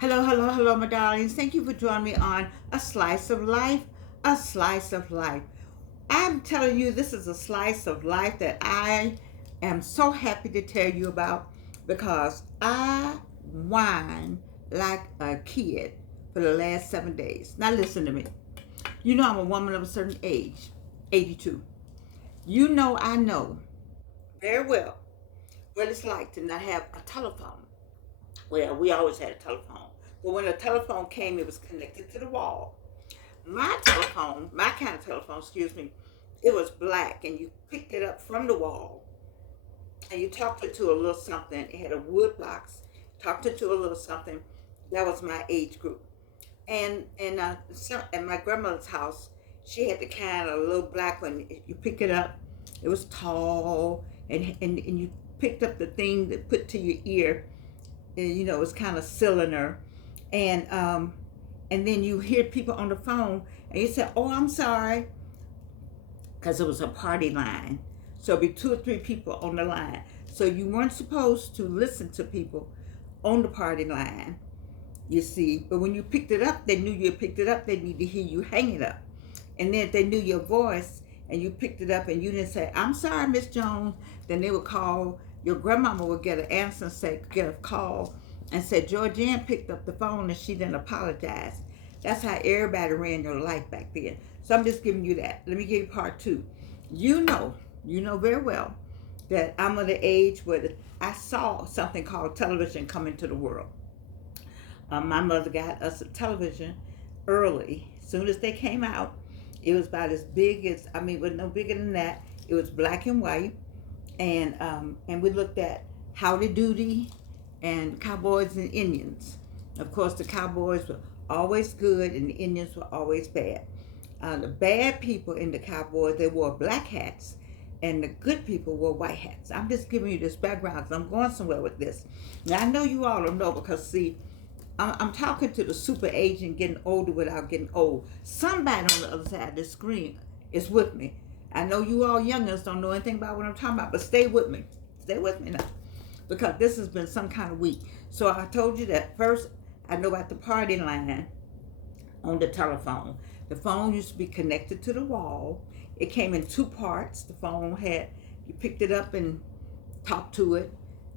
Hello, hello, hello, my darlings. Thank you for joining me on A Slice of Life. A Slice of Life. I'm telling you, this is a slice of life that I am so happy to tell you about because I whined like a kid for the last 7 days. Now, listen to me. You know, I'm a woman of a certain age, 82. You know, I know very well what it's like to not have a telephone. Well, we always had a telephone. But when a telephone came, it was connected to the wall. My telephone, my kind of telephone, excuse me, it was black and you picked it up from the wall and you talked it to a little something. It had a wood box, talked it to a little something. That was my age group. At my grandmother's house, she had the kind of little black one. You pick it up, it was tall, and you picked up the thing that put to your ear, and it was kind of cylinder, and then you hear people on the phone, and you say, "Oh, I'm sorry," because it was a party line, so it'd be two or three people on the line. So you weren't supposed to listen to people on the party line, you see. But when you picked it up, they knew you had picked it up. They need to hear you hang it up, and then if they knew your voice and you picked it up and you didn't say, "I'm sorry, Miss Jones," then they would call. Your grandmama would get an answer and get a call and say, "Georgianne picked up the phone and she didn't apologize." That's how everybody ran your life back then. So I'm just giving you that. Let me give you part two. You know, you know very well that I'm of the age where I saw something called television come into the world. My mother got us a television early. As soon as they came out, it was about as big as, I mean, it was no bigger than that. It was black and white, and we looked at Howdy Doody and Cowboys and Indians. Of course, the Cowboys were always good, and the Indians were always bad. The bad people in the Cowboys, they wore black hats, and the good people wore white hats. I'm just giving you this background because I'm going somewhere with this. Now, I know you all don't know because, see, I'm talking to the super aging, getting older without getting old. Somebody on the other side of the screen is with me. I know you all youngers don't know anything about what I'm talking about, but stay with me. Stay with me now. Because this has been some kind of week. So I told you that first I know about the party line on the telephone. The phone used to be connected to the wall. It came in two parts. The phone had, you picked it up and talked to it.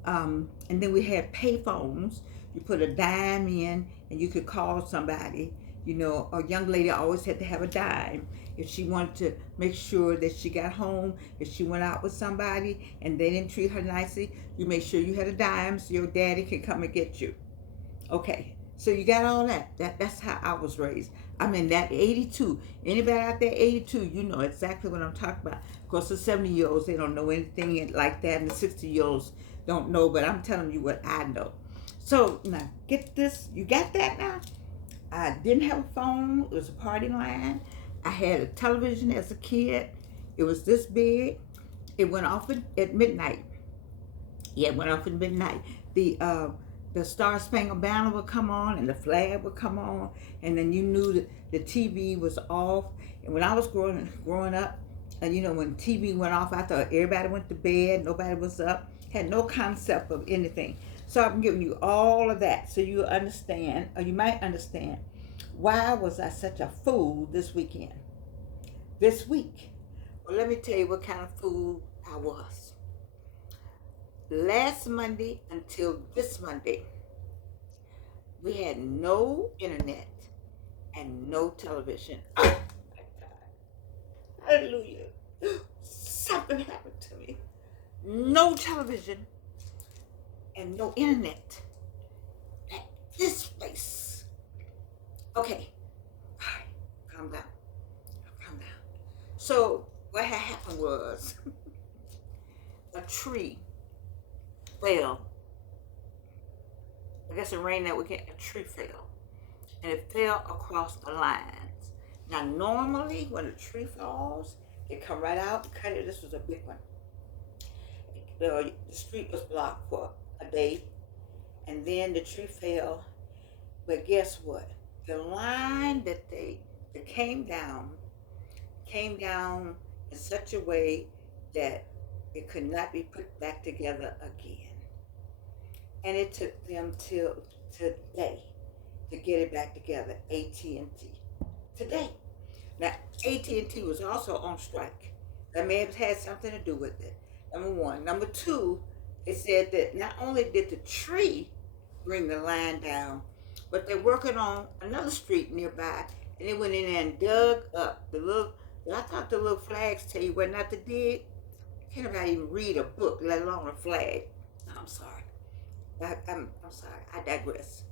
And then we had pay phones. You put a dime in and you could call somebody. A young lady always had to have a dime. If she wanted to make sure that she got home, if she went out with somebody and they didn't treat her nicely, you make sure you had a dime so your daddy could come and get you. Okay, so you got all that. That's how I was raised. I'm in that 82. Anybody out there 82, you know exactly what I'm talking about. Of course, the 70-year-olds, they don't know anything like that, and the 60-year-olds don't know, but I'm telling you what I know. So now, get this. You got that now? I didn't have a phone. It was a party line. I had a television as a kid. It was this big. It went off at midnight. Yeah, it went off at midnight. The Star Spangled Banner would come on and the flag would come on, and then you knew that the TV was off. And when I was growing up, and when TV went off, I thought everybody went to bed, nobody was up, had no concept of anything. So I'm giving you all of that so you understand, or you might understand, why was I such a fool this weekend? This week. Well, let me tell you what kind of fool I was. Last Monday until this Monday, we had no internet and no television. Oh my God. Hallelujah. Something happened to me. No television and no internet at this place. Okay. All right. Calm down. Calm down. So what had happened was a tree fell. I guess it rained that weekend. A tree fell. And it fell across the lines. Now, normally when a tree falls, they come right out and cut it. This was a big one. The street was blocked for a day, and then the tree fell. But guess what? The line that came down in such a way that it could not be put back together again. And it took them till today. to get it back together, AT&T, today. Now, AT&T was also on strike. That may have had something to do with it, number one. Number two, it said that not only did the tree bring the line down, but they're working on another street nearby, and they went in there and dug up the little, I thought the little flags tell you where not to dig. Can't nobody even read a book, let alone a flag. No, I'm sorry. I'm sorry. I digress.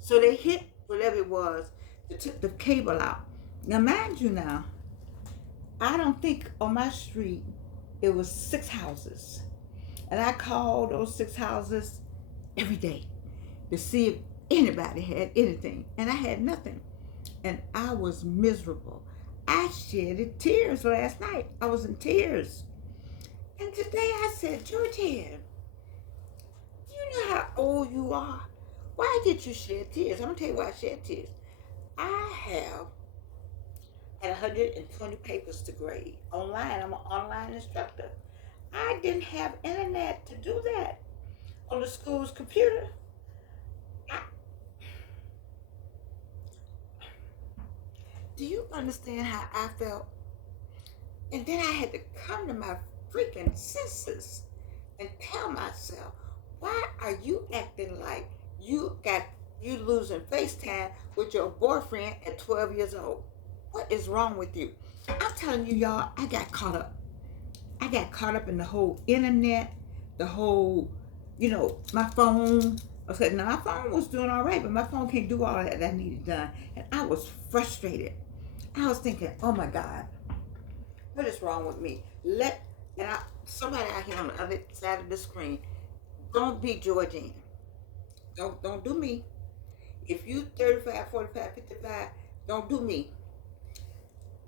So they hit whatever it was that took the cable out. Now, mind you now, I don't think on my street it was 6 houses. And I called those 6 houses every day to see if anybody had anything. And I had nothing. And I was miserable. I shedded tears last night. I was in tears. And today I said, Georgianne, do you know how old you are? Why did you shed tears? I'm going to tell you why I shed tears. I have had 120 papers to grade online. I'm an online instructor. I didn't have internet to do that on the school's computer. Do you understand how I felt? And then I had to come to my freaking senses and tell myself, why are you acting like you losing FaceTime with your boyfriend at 12 years old? What is wrong with you? I'm telling you, y'all, I got caught up. I got caught up in the whole internet, the whole, my phone. Okay, now my phone was doing all right, but my phone can't do all that I needed done. And I was frustrated. I was thinking, oh my God, what is wrong with me? Somebody out here on the other side of the screen, don't be Georgianne. Don't do me. If you 35, 45, 55, don't do me.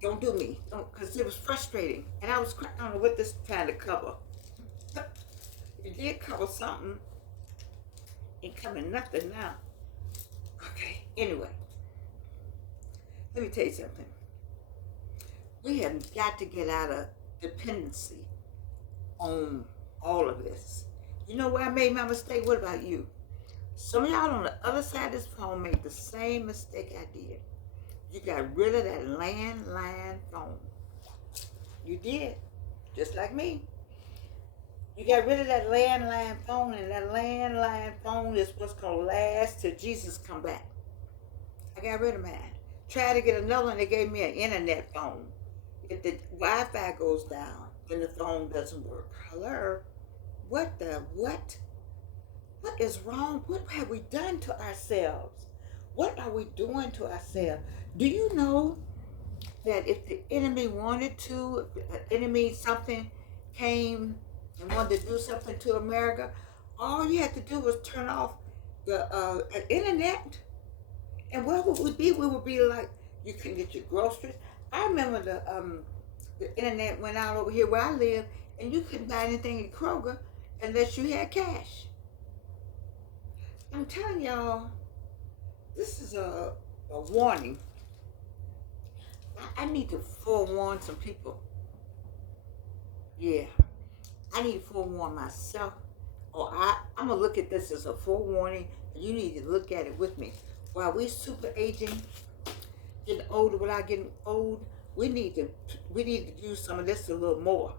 Don't do me. Because it was frustrating. And I don't know what this trying to cover. It did cover something. Ain't coming nothing now. Okay, anyway. Let me tell you something. We have got to get out of dependency on all of this. You know where I made my mistake? What about you? Some of y'all on the other side of this phone made the same mistake I did. You got rid of that landline phone. You did, just like me. You got rid of that landline phone, and that landline phone is what's going to last till Jesus come back. I got rid of mine. Tried to get another one, they gave me an internet phone. If the Wi-Fi goes down, then the phone doesn't work. Hello? What? What is wrong? What have we done to ourselves? What are we doing to ourselves? Do you know that if the enemy wanted to, if the enemy something came and wanted to do something to America, all you had to do was turn off the internet, and where would we be? We would be like, you can get your groceries. I remember the internet went out over here where I live, and you couldn't buy anything at Kroger unless you had cash. I'm telling y'all, this is a warning. I need to forewarn some people. Yeah, I need to forewarn myself. Or I'm going to look at this as a forewarning, and you need to look at it with me. While we super aging, getting older without getting old, we need to do some of this a little more.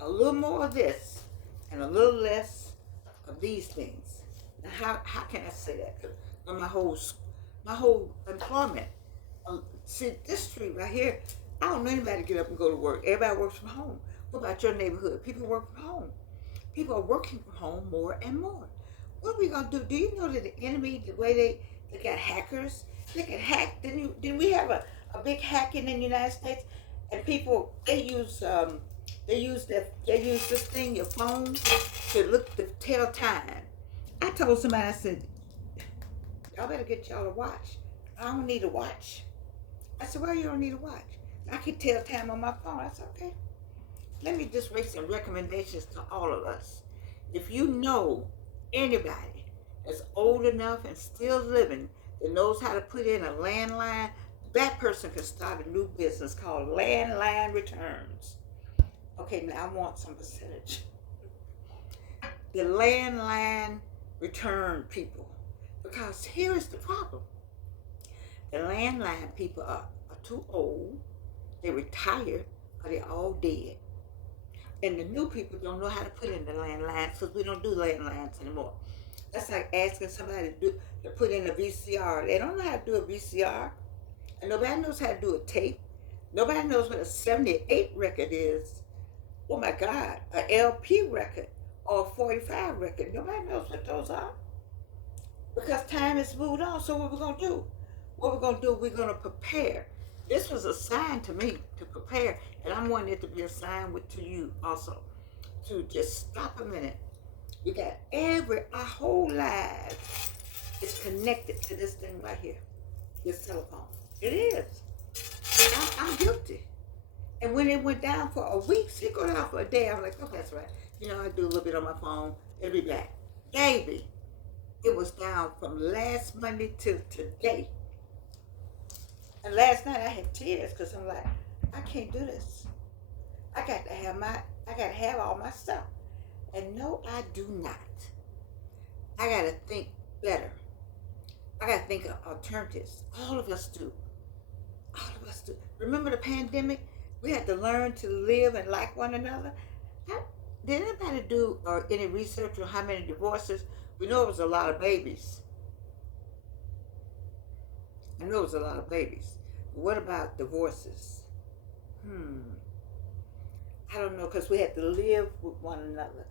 A little more of this, and a little less of these things. Now, how can I say that? My whole employment. See, this street right here, I don't know anybody get up and go to work. Everybody works from home. What about your neighborhood? People work from home. People are working from home more and more. What are we going to do? Do you know that the enemy, the way they got hackers, they can hack. Didn't we have a big hacking in the United States? And people, they use this thing, your phone, to tell time. I told somebody, I said, y'all better get y'all a watch. I don't need a watch. I said, well, you don't need a watch. I can tell time on my phone. I said, okay. Let me just make some recommendations to all of us. If you know anybody that's old enough and still living that knows how to put in a landline, that person can start a new business called Landline Returns. Okay, now I want some percentage. The landline return people. Because here is the problem. The landline people are too old, they retired, or they're all dead. And the new people don't know how to put in the landlines because we don't do landlines anymore. That's like asking somebody to put in a VCR. They don't know how to do a VCR. And nobody knows how to do a tape. Nobody knows what a 78 record is. Oh my God, an LP record or a 45 record. Nobody knows what those are because time has moved on. So what we're going to do? What we're going to do, we're going to prepare. This was a sign to me to prepare, and I'm wanting it to be a sign to you also to just stop a minute. We got our whole lives is connected to this thing right here, this telephone. It is. I'm guilty. And when it went down for a week, it go down for a day. I'm like, oh, that's right. I do a little bit on my phone. It'll be back. Baby, it was down from last Monday till today. And last night I had tears because I'm like, I can't do this. I got to have all my stuff. And no, I do not. I got to think better. I got to think of alternatives. All of us do. All of us do. Remember the pandemic? We had to learn to live and like one another. Did anybody do any research on how many divorces? We know it was a lot of babies. I know it was a lot of babies. But what about divorces? I don't know, because we had to live with one another.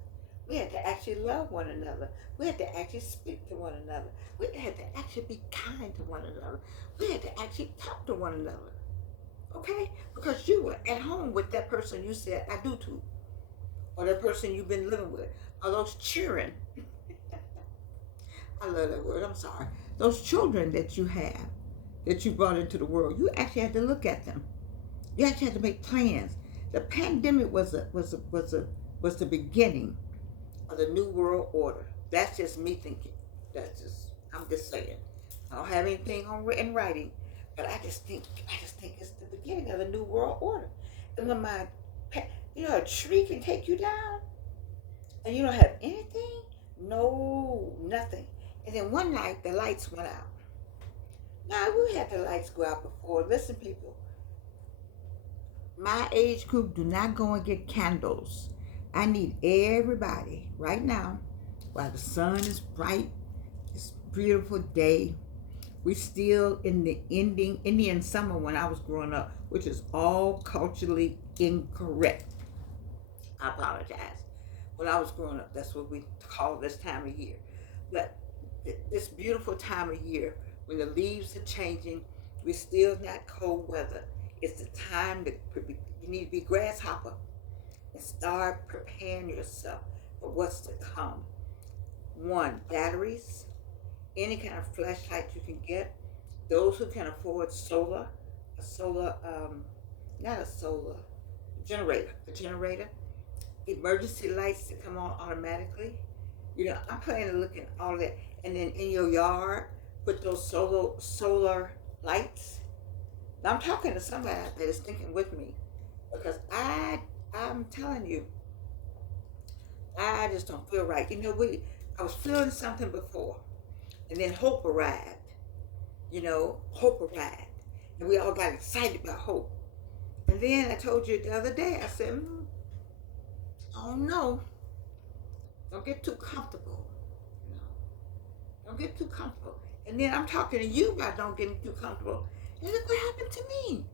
We had to actually love one another. We had to actually speak to one another. We had to actually be kind to one another. We had to actually talk to one another. Okay? Because you were at home with that person you said, I do to. Or that person you've been living with. Or those children. I love that word, I'm sorry. Those children that you have, that you brought into the world, you actually had to look at them. You actually had to make plans. The pandemic was the beginning of the new world order. That's just me thinking. I'm just saying. I don't have anything in writing, but I just think it's the beginning of the new world order. And when a tree can take you down, and you don't have anything, no, nothing. And then one night the lights went out. Now we had the lights go out before. Listen, people. My age group, do not go and get candles. I need everybody right now, while the sun is bright, it's a beautiful day. We're still in the Indian summer when I was growing up, which is all culturally incorrect. I apologize. When I was growing up, that's what we call this time of year. But this beautiful time of year, when the leaves are changing, we're still not cold weather. It's the time that you need to be grasshopper and start preparing yourself for what's to come. One, batteries, any kind of flashlight you can get. Those who can afford a generator, emergency lights that come on automatically. I'm planning to look at all that. And then in your yard, put those solar lights. Now, I'm talking to somebody out there that's thinking with me, because I'm telling you, I just don't feel right. I was feeling something before, and then hope arrived. Hope arrived, and we all got excited about hope. And then I told you the other day, I said, oh no, don't get too comfortable. Don't get too comfortable. And then I'm talking to you about don't get too comfortable. And look what happened to me.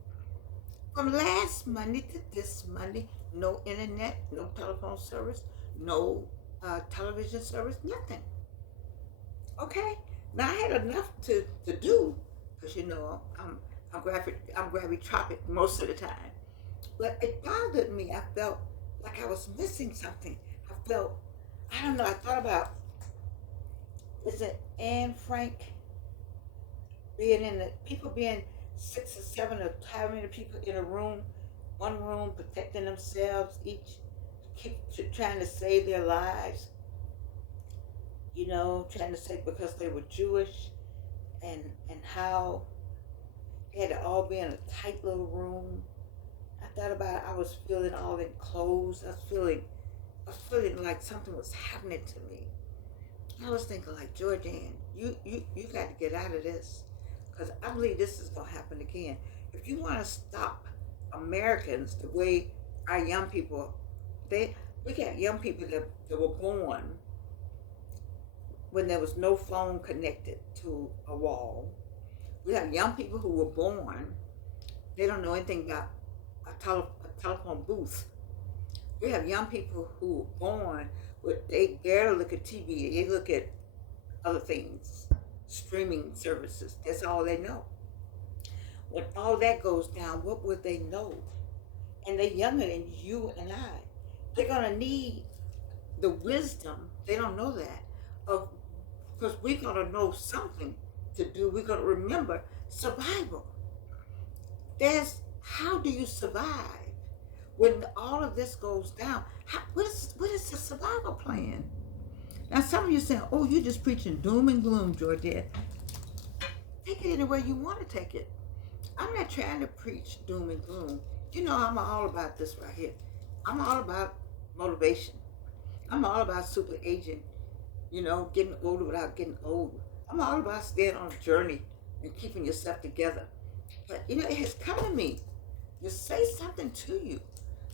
From last Monday to this Monday, no internet, no telephone service, no television service, nothing. Okay? Now I had enough to do, because I'm gravitropic most of the time. But it bothered me. I felt like I was missing something. I don't know, I thought about, is it Anne Frank being 6 or 7 or how many people in a room, one room, protecting themselves, each keep trying to save their lives, trying to say because they were Jewish, and how they had to all be in a tight little room. I thought about it, I was feeling all enclosed. I was feeling like something was happening to me. I was thinking like, Georgianne, you got to get out of this. because I believe this is going to happen again. If you want to stop Americans the way our young people, we got young people that were born when there was no phone connected to a wall. We have young people who were born, they don't know anything about a telephone booth. We have young people who were born with, they barely look at TV, they look at other things, streaming services. That's all they know. When all that goes down, what would they know? And they're younger than you and I. They're going to need the wisdom, they don't know that, of, because we're going to know something to do. We're going to remember survival. How do you survive when all of this goes down? What is the survival plan? Now, some of you saying, oh, you're just preaching doom and gloom, Georgette. Take it any way you want to take it. I'm not trying to preach doom and gloom. You know, I'm all about this right here. I'm all about motivation. I'm all about super aging, getting older without getting old. I'm all about staying on a journey and keeping yourself together. But, it has come to me to say something to you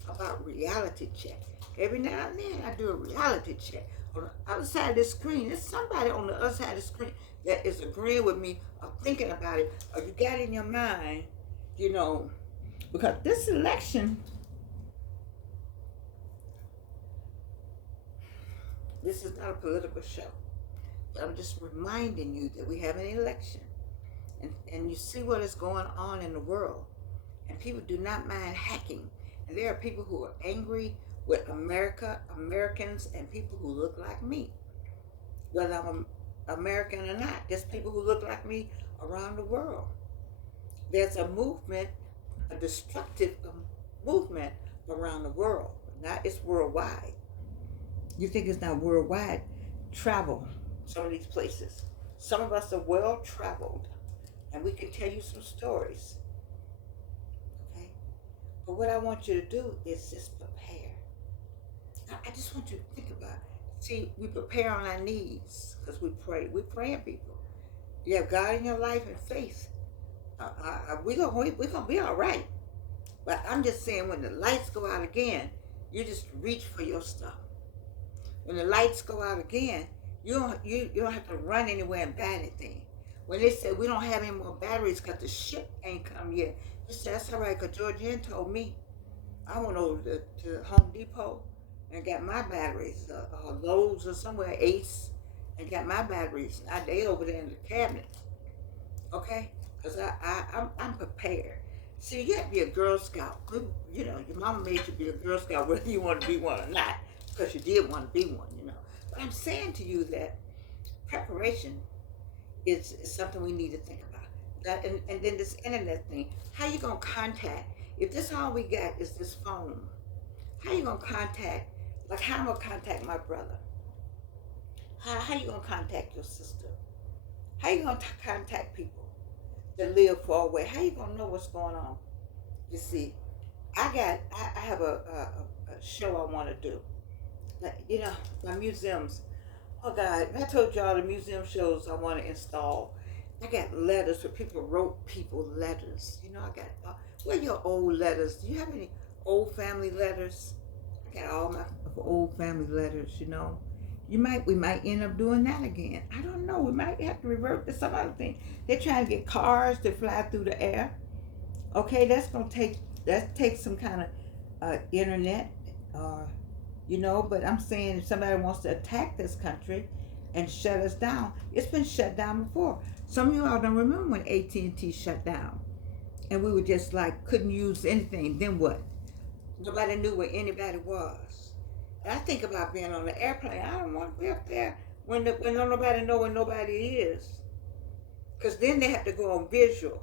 about reality check. Every now and then I do a reality check. On the other side of the screen, there's somebody on the other side of the screen that is agreeing with me or thinking about it, or you got it in your mind, because this election, this is not a political show. But I'm just reminding you that we have an election. And you see what is going on in the world. And people do not mind hacking. And there are people who are angry with Americans, and people who look like me. Whether I'm American or not, there's people who look like me around the world. There's a movement, a destructive movement around the world. Now it's worldwide. You think it's not worldwide? Travel some of these places. Some of us are well traveled, and we can tell you some stories. Okay? But what I want you to do is just prepare. I just want you to think about it. See, we prepare on our knees because we pray. We're praying people. You have God in your life and faith. We're going to be all right. But I'm just saying, when the lights go out again, you just reach for your stuff. When the lights go out again, you don't have to run anywhere and buy anything. When they say we don't have any more batteries because the ship ain't come yet, you say, that's all right, because Georgianne told me. I went over to Home Depot and got my batteries, Lowe's or somewhere, Ace, and got my batteries. They over there in the cabinet, okay? Because I'm prepared. See, you have to be a Girl Scout. Your mama made you be a Girl Scout whether you want to be one or not, because you did want to be one, But I'm saying to you that preparation is something we need to think about. And then this internet thing, how you going to contact? If this all we got is this phone, how you going to contact? Like, how I'm going to contact my brother? How you going to contact your sister? How you going to contact people that live far away? How you going to know what's going on? You see, I have a show I want to do. My museums. Oh God, I told y'all the museum shows I want to install. I got letters where people wrote people letters. I got, where are your old letters? Do you have any old family letters? I got all my old family letters, We might end up doing that again. I don't know. We might have to revert to some other thing. They're trying to get cars to fly through the air. Okay, that's going to take some kind of internet, but I'm saying if somebody wants to attack this country and shut us down, it's been shut down before. Some of you all don't remember when AT&T shut down and we were just like, couldn't use anything. Then what? Nobody knew where anybody was. And I think about being on the airplane. I don't want to be up there when nobody know where nobody is. Because then they have to go on visual.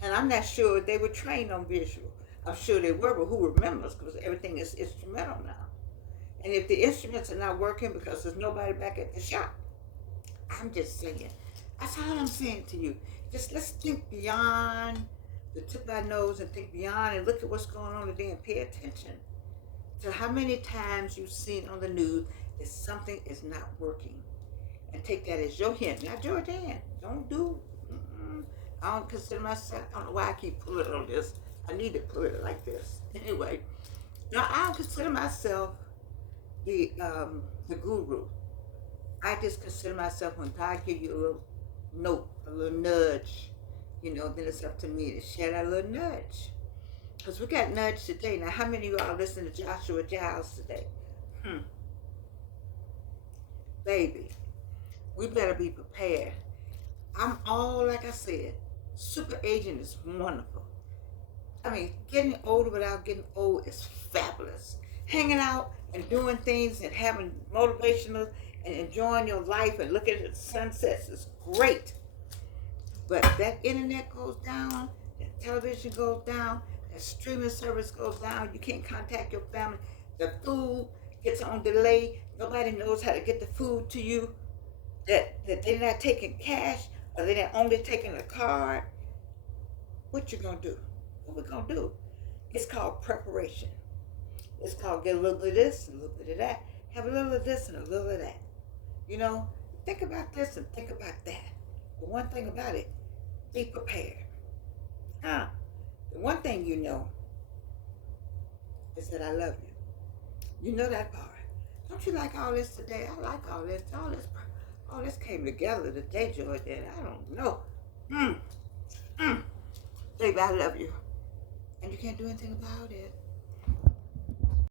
And I'm not sure they were trained on visual. I'm sure they were, but who remembers? Because everything is instrumental now. And if the instruments are not working because there's nobody back at the shop, I'm just saying. That's all I'm saying to you. Just let's think beyond the tip of our nose and think beyond and look at what's going on today and pay attention to how many times you've seen on the news that something is not working. And take that as your hint. Now, Georgianne, don't do I don't consider myself, I don't know why I keep pulling on this. I need to pull it like this. Anyway, no, I don't consider myself the guru. I just consider myself when God give you a little note, a little nudge, then it's up to me to share that little nudge. Because we got nudge today. Now, how many of y'all listen to Joshua Giles today? Hmm, baby, we better be prepared. I'm all, like I said, super agent is wonderful. I mean, getting older without getting old is fabulous. Hanging out and doing things and having motivational and enjoying your life and looking at the sunsets is great. But if that internet goes down, that television goes down, that streaming service goes down, you can't contact your family, the food gets on delay, nobody knows how to get the food to you, that they're not taking cash or they're only taking a card, what you gonna do? What we gonna do? It's called preparation. It's called get a little bit of this and a little bit of that. Have a little of this and a little of that. Think about this and think about that. But one thing about it, be prepared. The one thing you know is that I love you. You know that part. Don't you like all this today? I like all this. All this came together today, Georgia. And I don't know. Mm, mm. Baby, I love you. And you can't do anything about it.